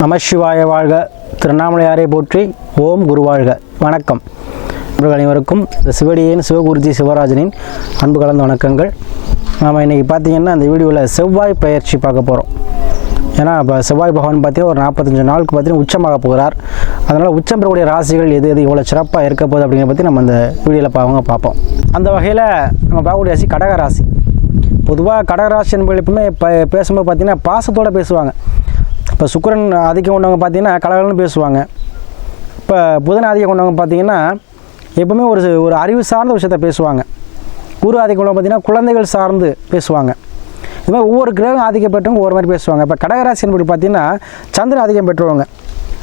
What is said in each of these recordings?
நமசிவாய வாழ்க. திருவண்ணாமலையாரை போற்றி. ஓம் குருவாழ்க. வணக்கம் இவர்கள் அனைவருக்கும் இந்த சிவடியின் சிவகுருஜி சிவராஜனின் அன்பு கலந்த வணக்கங்கள். நாம் இன்றைக்கி பார்த்திங்கன்னா இந்த வீடியோவில் செவ்வாய் பயிற்சி பார்க்க போகிறோம். ஏன்னா இப்போ செவ்வாய் பகவான் பார்த்திங்கன்னா ஒரு 45 நாளுக்கு பார்த்திங்கன்னா உச்சமாக போகிறார். அதனால் உச்சம் பெறக்கூடிய ராசிகள் எது எது இவ்வளோ சிறப்பாக இருக்க போகுது அப்படிங்கிறத பற்றி நம்ம இந்த வீடியோவில் பார்ப்போம். அந்த வகையில் நம்ம பார்க்கக்கூடிய ராசி கடகராசி. பொதுவாக கடகராசி என்பது எப்பவுமே பேசும்போது பார்த்திங்கன்னா பாசத்தோடு பேசுவாங்க. இப்போ சுக்கிரன் ஆதிக்கம் கொண்டவங்க பார்த்திங்கன்னா கலகலன்னு பேசுவாங்க. இப்போ புதன் ஆதிக்கம் கொண்டவங்க பார்த்திங்கன்னா எப்பவுமே ஒரு அறிவு சார்ந்த விஷயத்த பேசுவாங்க. குரு ஆதிக்கம் கொண்டவங்க பார்த்திங்கன்னா குழந்தைகள் சார்ந்து பேசுவாங்க. இது மாதிரி ஒவ்வொரு கிரகம் ஆதிக்கம் பெற்றவங்க ஒவ்வொரு மாதிரி பேசுவாங்க. இப்போ கடகராசி என்பது பார்த்திங்கன்னா சந்திரன் ஆதிக்கம் பெற்றவங்க.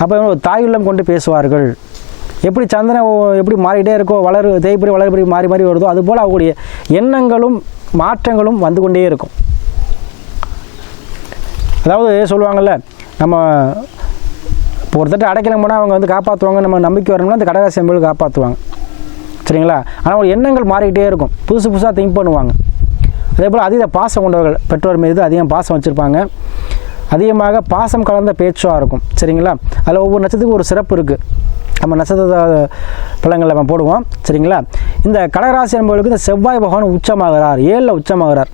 அப்போ ஒரு தாயுள்ளம் கொண்டு பேசுவார்கள். எப்படி சந்திரன் எப்படி மாறிக்கிட்டே இருக்கோ தேய்புரி வளர்புரி மாறி மாறி வருதோ அதுபோல் அவங்களுடைய எண்ணங்களும் மாற்றங்களும் வந்து கொண்டே இருக்கும். அதாவது சொல்லுவாங்கள்ல, நம்ம இப்போ ஒருத்தட்ட அடைக்கலம் போனால் அவங்க வந்து காப்பாற்றுவாங்க, நம்ம நம்பிக்கை வரணும்னா அந்த கடகராசி என்பது காப்பாற்றுவாங்க. சரிங்களா? ஆனால் அவங்க எண்ணங்கள் மாறிக்கிட்டே இருக்கும். புதுசாக திங்க் பண்ணுவாங்க. அதே போல் அதீத பாசம் கொண்டவர்கள் பெற்றோர் மீது அதிகம் பாசம் வச்சுருப்பாங்க. அதிகமாக பாசம் கலந்த பேச்சாக இருக்கும். சரிங்களா? அதில் ஒவ்வொரு நட்சத்திரத்துக்கும் ஒரு சிறப்பு இருக்குது. நம்ம நட்சத்திர பழங்களை நம்ம போடுவோம். சரிங்களா? இந்த கடகராசி என்பவர்களுக்கு இந்த செவ்வாய் பகவான் உச்சமாகிறார். 7ல் உச்சமாகிறார்.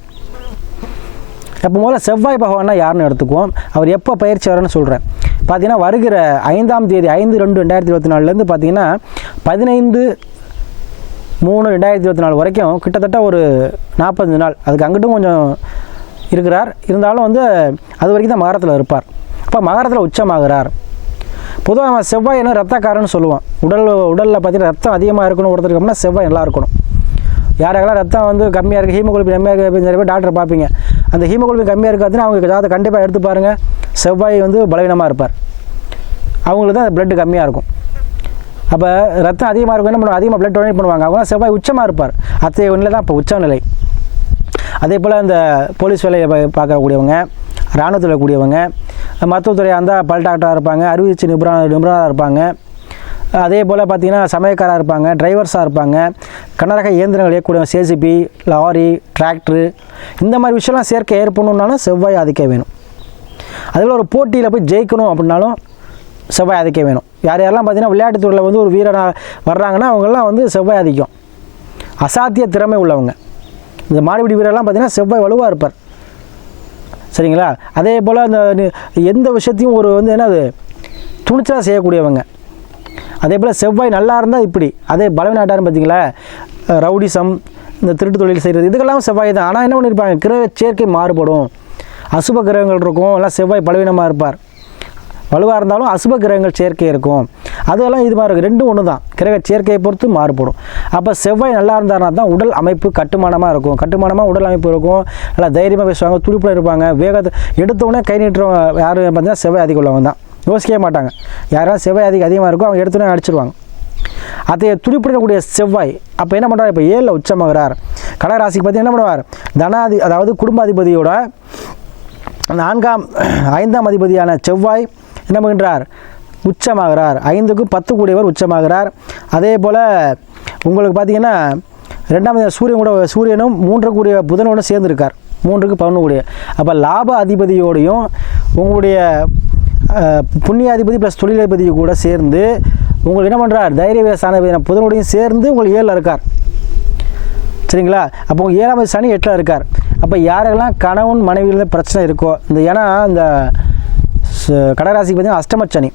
அப்போ முதல்ல செவ்வாய் பகவான்னா யாருன்னு எடுத்துக்குவோம். அவர் எப்போ பயிற்சி வரன்னு சொல்கிறேன். பார்த்தீங்கன்னா வருகிற 5ஆம் தேதி 5/2/2024 பார்த்தீங்கன்னா 15/3/2024 வரைக்கும் கிட்டத்தட்ட ஒரு 45 நாள். அதுக்கு அங்கிட்டும் கொஞ்சம் இருக்கிறார். இருந்தாலும் வந்து அது வரைக்கும் தான் மகரத்தில் இருப்பார். அப்போ மகரத்தில் உச்சமாகிறார். பொதுவாக நம்ம செவ்வாய் என்ன ரத்தக்காரன்னு சொல்லுவோம். உடலில் பார்த்தீங்கன்னா ரத்தம் அதிகமாக இருக்கணும் ஒருத்தருக்கு அப்படின்னா செவ்வாய் நல்லா இருக்கணும். யாரெல்லாம் ரத்தம் வந்து கம்மியாக இருக்குது, ஹீமோகுளோபின் கம்மியாக இருக்குது, நிறைய பேர் டாக்டர் பார்ப்பீங்க. அந்த ஹீமோகுளோபின் கம்மியாக இருக்காதுன்னா அவங்க ஜாதகத்தை கண்டிப்பாக எடுத்து பாருங்கள். செவ்வாய் வந்து பலவீனமாக இருப்பார். அவங்களுக்கு தான் பிளட்டு கம்மியாக இருக்கும். அப்போ ரத்தம் அதிகமாக இருக்கும், என்ன பண்ணுவாங்க, அதிகமாக பிளட் டொனேட் பண்ணுவாங்க. அவங்க செவ்வாய் உச்சமாக இருப்பார். அத்தகைய நிலை தான் இப்போ உச்சநிலை. அதே போல் இந்த போலீஸ் வேலையை பார்க்கக்கூடியவங்க, இராணுவத்தில் இருக்கக்கூடியவங்க, மருத்துவத்துறையாக இருந்தால் பல் டாக்டராக இருப்பாங்க, அறுவை நிபுணராக இருப்பாங்க. அதே போல் பார்த்திங்கன்னா சமயக்காராக இருப்பாங்க, டிரைவர்ஸாக இருப்பாங்க, கனரக இயந்திரங்கள் இயக்கக்கூடிய சேசிபி, லாரி, டிராக்டரு, இந்த மாதிரி விஷயம்லாம் சேர்க்கை ஏற்படணுன்னாலும் செவ்வாய் ஆதிக்கம் வேணும். அதேபோல் ஒரு போட்டியில் போய் ஜெயிக்கணும் அப்படின்னாலும் செவ்வாய் ஆதிக்கம் வேணும். யாரெல்லாம் பார்த்திங்கன்னா விளையாட்டுத்துறையில் வந்து ஒரு வீரனாக வர்றாங்கன்னா அவங்கெல்லாம் வந்து செவ்வாய் ஆதிக்கம் அசாத்திய திறமை உள்ளவங்க. இந்த மாடுபிடி வீரர்லாம் பார்த்திங்கன்னா செவ்வாய் வலுவாக இருப்பார். சரிங்களா? அதே போல் அந்த எந்த விஷயத்தையும் என்னது துணிச்சலாக செய்யக்கூடியவங்க. அதே போல் செவ்வாய் நல்லா இருந்தால் இப்படி. அதே பலவீனாட்டார்னு பார்த்தீங்களா, ரவுடிசம், இந்த திருட்டு தொழில் செய்கிறது, இதுக்கெல்லாம் செவ்வாய் தான். ஆனால் என்ன பண்ணியிருப்பாங்க, கிரக சேர்க்கை மாறுபடும். அசுப கிரகங்கள் இருக்கும், எல்லாம் செவ்வாய் பலவீனமாக இருப்பார். வலுவாக இருந்தாலும் அசுப கிரகங்கள் சேர்க்கை இருக்கும். அதெல்லாம் இது மாதிரி இருக்குது. ரெண்டும் ஒன்று தான். கிரக சேர்க்கையை பொறுத்து மாறுபடும். அப்போ செவ்வாய் நல்லா இருந்தார்னா தான் உடல் அமைப்பு கட்டுமானமாக இருக்கும். கட்டுமானமாக உடல் அமைப்பு இருக்கும். நல்லா தைரியமாக பேசுவாங்க, துடிப்பில் இருப்பாங்க. வேகத்தை எடுத்தவுடனே கை நீட்டுறவங்க யார் பார்த்தீங்கன்னா செவ்வாய் அதிகம் உள்ளவங்க தான். யோசிக்கவே மாட்டாங்க. யாராவது செவ்வாய் அதிகமாக இருக்கும் அவங்க எடுத்துனே அடிச்சிருவாங்க. அதை துடிப்பிடக்கூடிய செவ்வாய் அப்போ என்ன பண்ணுறார், இப்போ 7ல் உச்சமாகிறார். கடகராசிக்கு பார்த்தீங்கன்னா என்ன பண்ணுவார், அதாவது குடும்பாதிபதியோட 5ஆம் அதிபதியான செவ்வாய் என்ன பண்ணுறார், உச்சமாகிறார். 5க்கு 10 கூடியவர் உச்சமாகிறார். அதே போல் உங்களுக்கு பார்த்திங்கன்னா 2ஆம் சூரியனும் 3 கூடிய புதனோட சேர்ந்துருக்கார். 3க்கு 11 கூடிய. அப்போ லாப அதிபதியோடையும் உங்களுடைய புண்ணியாதிபதி ப்ளஸ் தொழிலதிபதி கூட சேர்ந்து உங்களுக்கு என்ன பண்ணுறார், தைரிய வீரசான புதனோடையும் சேர்ந்து உங்களுக்கு 7ல் இருக்கார். சரிங்களா? அப்போ 7ஆம் சனி 8ல் இருக்கார். அப்போ யாரெல்லாம் கணவன் மனைவியில் பிரச்சனை இருக்கோ, ஏன்னா இந்த கடகராசிக்கு பார்த்தீங்கன்னா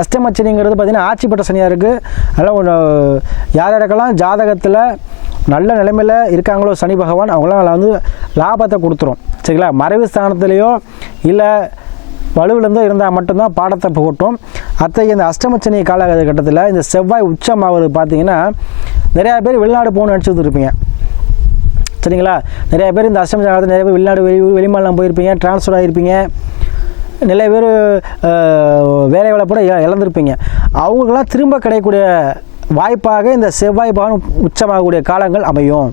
அஷ்டமச்சனிங்கிறது பார்த்திங்கன்னா ஆட்சி பெற்ற சனியாக இருக்குது. அதெல்லாம் யாரெல்லாம் ஜாதகத்தில் நல்ல நிலைமையில் இருக்காங்களோ சனி பகவான் அவங்களாம் வந்து லாபத்தை கொடுத்துரும். சரிங்களா? மறைவு ஸ்தானத்துலேயோ இல்லை வலுவிலேருந்தோ இருந்தால் மட்டும்தான் பாடத்தை போட்டும். அத்தகைய இந்த அஷ்டமச்சனி காலகட்டத்தில் இந்த செவ்வாய் உச்சமாவது பார்த்திங்கன்னா நிறையா பேர் வெளிநாடு போகணும்னு நினச்சி வந்துருப்பீங்க. சரிங்களா? நிறையா பேர் இந்த அஷ்டமச்சனி காலத்தில் நிறைய பேர் வெளிநாடு வெளிமாநிலம் போயிருப்பீங்க, ட்ரான்ஸ்ஃபர் ஆகிருப்பீங்க. நிறைய பேர் வேலை கூட இழந்திருப்பீங்க. அவங்களுக்கெல்லாம் திரும்ப கிடைக்கக்கூடிய வாய்ப்பாக இந்த செவ்வாய் பகவான் உச்சமாகக்கூடிய காலங்கள் அமையும்.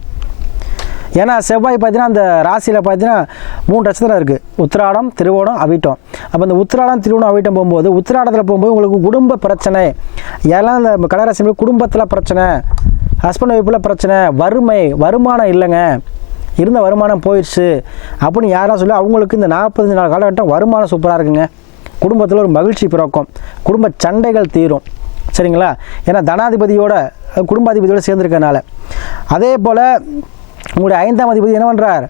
ஏன்னா செவ்வாய் பார்த்தீங்கன்னா அந்த ராசியில் பார்த்தீங்கன்னா 3 நட்சத்திரம் இருக்குது, உத்திராடம், திருவோணம், அவிட்டம். அப்போ இந்த உத்திராடம், திருவோணம், அவிட்டம் போகும்போது உத்திராடத்தில் போகும்போது உங்களுக்கு குடும்ப பிரச்சனை, எல்லாம் இந்த கடகராசி குடும்பத்தில் பிரச்சனை, ஹஸ்பண்ட் ஒய்ஃபில் பிரச்சனை, வருமானம் இல்லைங்க, இருந்த வருமானம் போயிடுச்சு அப்படின்னு யாராவது சொல்லி அவங்களுக்கு இந்த 45 நாள் காலகட்டம் வருமானம் சூப்பராக இருக்குங்க. குடும்பத்தில் ஒரு மகிழ்ச்சி பிறக்கும், குடும்ப சண்டைகள் தீரும். சரிங்களா? ஏன்னா தனாதிபதியோட குடும்பாதிபதியோடு சேர்ந்துருக்கனால. அதே போல் உங்களுடைய 5ஆம் அதிபதி என்ன பண்ணுறார்?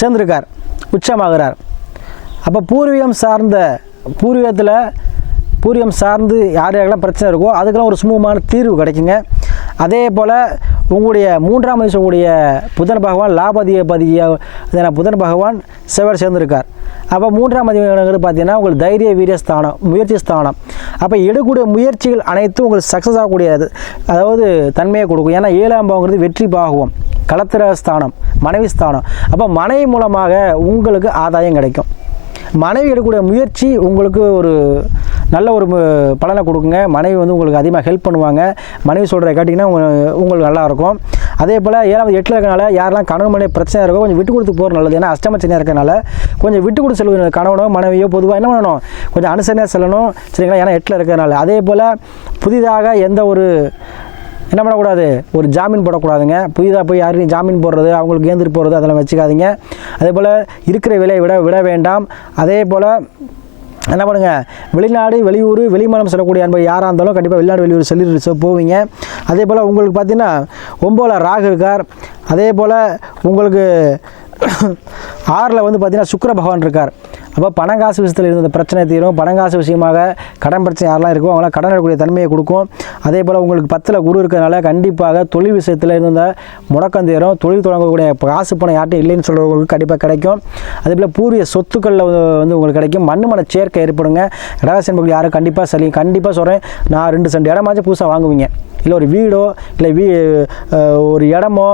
சேர்ந்துருக்கார், உச்சமாகிறார். அப்போ பூர்வீகம் சார்ந்து யார் யாரெல்லாம் பிரச்சனை இருக்கோ அதுக்கெல்லாம் ஒரு சுமூகமான தீர்வு கிடைக்குங்க. அதே போல் உங்களுடைய 3ஆம் அதிபதி சொல்லக்கூடிய புதன் பகவான் லாபாதிபதியாக புதன் பகவான் செவ்வாய் சேர்ந்துருக்கார். அப்போ 3ஆம் அதிபதிங்கிறது பார்த்தீங்கன்னா உங்களுக்கு தைரிய வீரிய ஸ்தானம், முயற்சி ஸ்தானம். அப்போ எடுக்கக்கூடிய முயற்சிகள் அனைத்தும் உங்களுக்கு சக்ஸஸ் ஆகக்கூடியது, அதாவது தன்மையை கொடுக்கும். ஏன்னா 7ஆம் பாவங்கிறது வெற்றி பாகுவம், கலத்திர ஸ்தானம், மனைவி ஸ்தானம். அப்போ மனைவி மூலமாக உங்களுக்கு ஆதாயம் கிடைக்கும். மனைவி எடுக்கக்கூடிய முயற்சி உங்களுக்கு ஒரு நல்ல ஒரு பலனை கொடுக்குங்க. மனைவி வந்து உங்களுக்கு அதிகமாக ஹெல்ப் பண்ணுவாங்க. மனைவி சொல்கிறத கேட்டிங்கன்னா உங்களுக்கு நல்லாயிருக்கும். அதே போல் 7ஆவது 8ல் இருக்கனால யாரெல்லாம் கணவன் மனைவி பிரச்சனை இருக்கோ கொஞ்சம் விட்டு கொடுத்து போகிற நல்லது. ஏன்னா அஷ்டமச்சனையாக இருக்கனால கொஞ்சம் விட்டு கொடுத்து செல்வது, கணவனோ மனைவியோ பொதுவாக என்ன பண்ணணும், கொஞ்சம் அனுசரணையாக செல்லணும். சரிங்களா? ஏன்னா 8ல் இருக்கிறனால. அதே போல் புதிதாக எந்த ஒரு என்ன பண்ணக்கூடாது, ஒரு ஜாமீன் போடக்கூடாதுங்க. புதிதாக போய் யாரையும் ஜாமீன் போடுறது, அவங்களுக்கு ஏந்திட்டு போகிறது அதெல்லாம் வச்சுக்காதீங்க. அதே போல் இருக்கிற விலையை விட வேண்டாம். அதே போல் என்ன பண்ணுங்கள், வெளிநாடு வெளியூர் வெளிமாநிலம் செல்லக்கூடிய அன்பு யாராக இருந்தாலும் கண்டிப்பாக வெளிநாடு வெளியூர் சொல்லி போவீங்க. அதே போல் உங்களுக்கு பார்த்தீங்கன்னா 9ல் ராகு இருக்கார். அதே போல் உங்களுக்கு 6ல் வந்து பார்த்தீங்கன்னா சுக்கிர பகவான் இருக்கார். அப்போ பணங்காசு விஷயத்தில் இருந்த பிரச்சனை தீரும். பணங்காசு விஷயமாக கடன் பிரச்சனை யாரெல்லாம் இருக்கும் அவங்களாம் கடன் எடுக்கக்கூடிய தன்மையை கொடுக்கும். அதே போல் உங்களுக்கு 10ல் குரு இருக்கிறதுனால கண்டிப்பாக தொழில் விஷயத்தில் இருந்த முடக்கம் தீரும். தொழில் தொடங்கக்கூடிய காசு பணம் யார்ட்டும் இல்லைன்னு சொல்கிறவங்களுக்கு கண்டிப்பாக கிடைக்கும். அதே போல் பூர்வீக சொத்துக்களில் வந்து உங்களுக்கு கிடைக்கும். மண்ணு சேர்க்கை ஏற்படுங்க. இடவாசி என்பவர்கள் யாரும் கண்டிப்பாக சொல்கிறேன், நான் 2 சென்ட் இடமாச்சும் புதுசாக வாங்குவீங்க. இல்லை ஒரு வீடோ இல்லை ஒரு இடமோ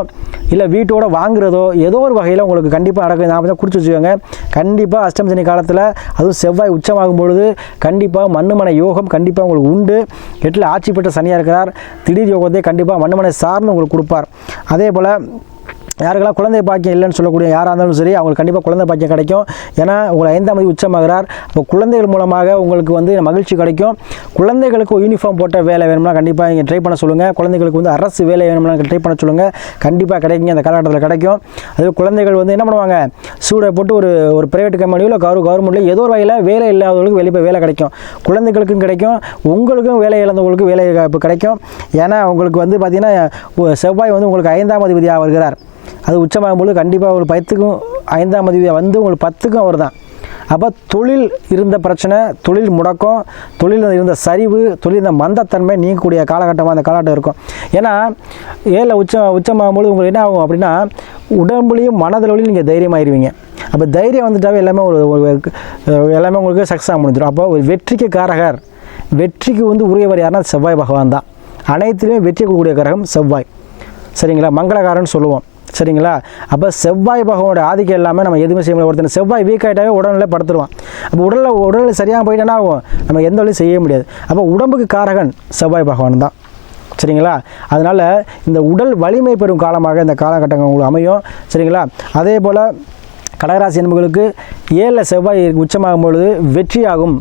இல்லை வீட்டோட வாங்குறதோ ஏதோ ஒரு வகையில் உங்களுக்கு கண்டிப்பாக நடக்கும். நான் குறித்து வச்சுக்கோங்க. கண்டிப்பாக அஷ்டமசனி காலத்தில் அதுவும் செவ்வாய் உச்சமாகும் பொழுது கண்டிப்பாக மண்ணுமனை யோகம் கண்டிப்பாக உங்களுக்கு உண்டு. 8ல் ஆட்சி பெற்ற சனியாக இருக்கிறார். திடீர் யோகத்தை கண்டிப்பாக மண்ணுமனை சார்ந்து உங்களுக்கு கொடுப்பார். அதே போல் யாருக்கெல்லாம் குழந்தை பாக்கியம் இல்லைன்னு சொல்லக்கூடிய யாராக இருந்தாலும் சரி அவங்களுக்கு கண்டிப்பாக குழந்தை பாக்கியம் கிடைக்கும். ஏன்னா உங்களை 5ஆம் அதிபதி உச்சமாகிறார். இப்போ குழந்தைகள் மூலமாக உங்களுக்கு வந்து மகிழ்ச்சி கிடைக்கும். குழந்தைகளுக்கு யூனிஃபார்ம் போட்ட வேலை வேணும்னா கண்டிப்பாக நீங்கள் ட்ரை பண்ண சொல்லுங்கள். குழந்தைகளுக்கு வந்து அரசு வேலை வேணும்னா ட்ரை பண்ண சொல்லுங்கள். கண்டிப்பாக கிடைக்குங்க, அந்த காலகட்டத்தில் கிடைக்கும். அது குழந்தைகள் வந்து என்ன பண்ணுவாங்க, சூடை போட்டு ஒரு ப்ரைவேட் கம்பெனியோ இல்லை கவர்மெண்ட்லையோ ஏதோ ஒரு வகையில் வேலை இல்லாதவர்களுக்கு வெளியே போய் வேலை கிடைக்கும். குழந்தைகளுக்கும் கிடைக்கும், உங்களுக்கும் வேலை இழந்தவங்களுக்கு வேலை கிடைக்கும். ஏன்னா உங்களுக்கு வந்து பார்த்திங்கன்னா செவ்வாய் வந்து உங்களுக்கு 5ஆம் அதிபதியாக வருகிறார். அது உச்சமாகும்போது கண்டிப்பாக ஒரு 10க்கும் 5ஆம் அதிபதியாக வந்து உங்களுக்கு 10க்கும் அவர் தான். அப்போ தொழில் இருந்த பிரச்சனை, தொழில் முடக்கம், தொழில் இருந்த சரிவு, தொழில் இருந்த மந்தத்தன்மை நீங்கக்கூடிய காலகட்டமாக அந்த காலகட்டம் இருக்கும். ஏன்னா 7ல் உச்சமாகும்போது உங்களுக்கு என்ன ஆகும் அப்படின்னா உடம்புலையும் மனதளவுலையும் நீங்கள் தைரியமாயிருவீங்க. அப்போ தைரியம் வந்துட்டாவே எல்லாமே எல்லாமே உங்களுக்கு சக்ஸஸாக முடிஞ்சிடும். அப்போ ஒரு வெற்றிக்கு காரகர், வெற்றிக்கு வந்து உரியவர் யாருன்னா செவ்வாய் பகவான் தான். அனைத்துலேயும் வெற்றி கொடுக்கக்கூடிய கிரகம் செவ்வாய். சரிங்களா? மங்களகாரன்னு சொல்லுவோம். சரிங்களா? அப்போ செவ்வாய் பகவானோட ஆதிக்கம் எல்லாமே நம்ம எதுவுமே செய்ய முடியாது. ஒருத்தர் செவ்வாய் வீக் ஆகிட்டாவே உடல்நிலை படுத்துருவான். அப்போ உடல் சரியாக போயிட்டேன்னா ஆகும், நம்ம எந்த வழியும் செய்ய முடியாது. அப்போ உடம்புக்கு காரகன் செவ்வாய் பகவான் தான். சரிங்களா? அதனால் இந்த உடல் வலிமை பெறும் காலமாக இந்த காலகட்டங்கள் உங்களுக்கு அமையும். சரிங்களா? அதே போல் கடகராசி என்பவர்களுக்கு 7ல் செவ்வாய் உச்சமாகும் பொழுது வெற்றியாகும்.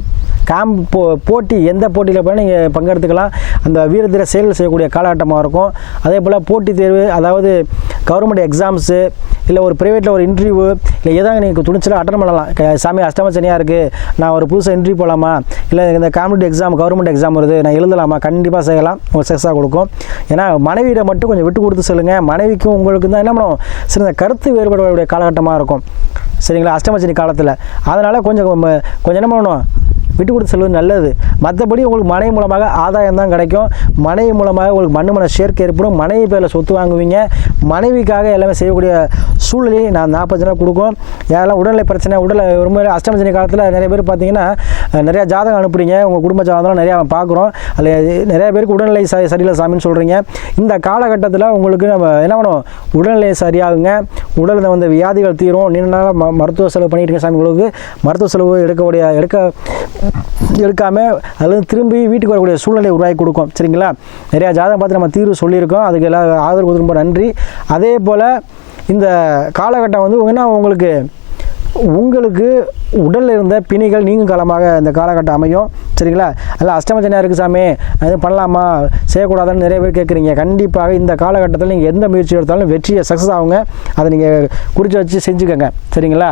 போட்டி எந்த போட்டியில் போய் நீங்கள் பங்கெடுத்துக்கலாம். அந்த வீரத்தீர செயல் செய்யக்கூடிய காலகட்டமாக இருக்கும். அதே போல் போட்டித் தேர்வு, அதாவது கவர்மெண்ட் எக்ஸாம்ஸு இல்லை ஒரு ப்ரைவேட்டில் ஒரு இன்டர்வியூ இல்லை ஏதாவது நீங்கள் துணிச்சலாக அட்டன் பண்ணலாம். சாமி அஷ்டமசனியாக இருக்குது, நான் ஒரு புதுசாக இன்டர்வியூ போகலாமா, இல்லை இந்த காம்படிட்டிவ் எக்ஸாம் கவர்மெண்ட் எக்ஸாம் வருது நான் எழுதலாமா, கண்டிப்பாக செய்யலாம். உங்களுக்கு சக்ஸஸாக கொடுக்கும். ஏன்னா மனைவியிட மட்டும் கொஞ்சம் விட்டு கொடுத்து சொல்லுங்கள். மனைவிக்கும் உங்களுக்கு தான் என்ன பண்ணும், சில கருத்து வேறுபாடுடைய காலகட்டமாக இருக்கும். சரிங்களா? அஷ்டமசனி காலத்தில். அதனால் கொஞ்சம் என்ன பண்ணணும், விட்டு கொடுத்து செல்வது நல்லது. மற்றபடி உங்களுக்கு மனைவி மூலமாக ஆதாயம் தான் கிடைக்கும். மனைவி மூலமாக உங்களுக்கு மண்ணு சேர்க்கை ஏற்படும். மனைவி பேரில் சொத்து வாங்குவீங்க. மனைவிக்காக எல்லாமே செய்யக்கூடிய சூழ்நிலை நான் 40 நாள் கொடுக்கும். யாரெல்லாம் உடல்நிலை பிரச்சனை, ரொம்ப அஷ்டமசனி காலத்தில் நிறைய பேர் பார்த்தீங்கன்னா நிறையா ஜாதகம் அனுப்புறீங்க. உங்கள் குடும்ப ஜாதகம் நிறையா பார்க்குறோம். அதில் நிறைய பேருக்கு உடல்நிலை சரியில்லை சாமின்னு சொல்கிறீங்க. இந்த காலகட்டத்தில் உங்களுக்கு நம்ம என்ன பண்ணுவோம், உடல்நிலை சரியாகுங்க. உடலில் வந்து வியாதிகள் தீரும். நீண்ட நாளாக மருத்துவ செலவு பண்ணிட்டு இருக்க சாமி, உங்களுக்கு மருத்துவ செலவு எடுக்காமல் அதில் திரும்பி வீட்டுக்கு வரக்கூடிய சூழ்நிலை உருவாக்கி கொடுக்கும். சரிங்களா? நிறையா ஜாதகம் பார்த்து நம்ம தீர்வு சொல்லியிருக்கோம். அதுக்கு எல்லாம் ஆதரவு ரொம்ப நன்றி. அதே போல் இந்த காலகட்டம் வந்து உங்களுக்கு உடலில் இருந்த பிணிகள் நீங்கும் காலமாக இந்த காலகட்டம் அமையும். சரிங்களா? அதில் அஷ்டமசனியாக இருக்குது சாமி, அது பண்ணலாமா செய்யக்கூடாதுன்னு நிறைய பேர் கேட்குறீங்க. கண்டிப்பாக இந்த காலகட்டத்தில் நீங்கள் எந்த முயற்சி எடுத்தாலும் வெற்றியை சக்ஸஸ் ஆகுங்க. அதை நீங்கள் குறித்து வச்சு செஞ்சுக்கோங்க. சரிங்களா?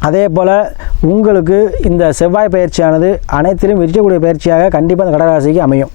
அதே போல் உங்களுக்கு இந்த செவ்வாய் பயிற்சியானது அனைத்திலும் வெற்றிக்கூடிய பயிற்சியாக கண்டிப்பாக இந்த கடகராசிக்கு அமையும்.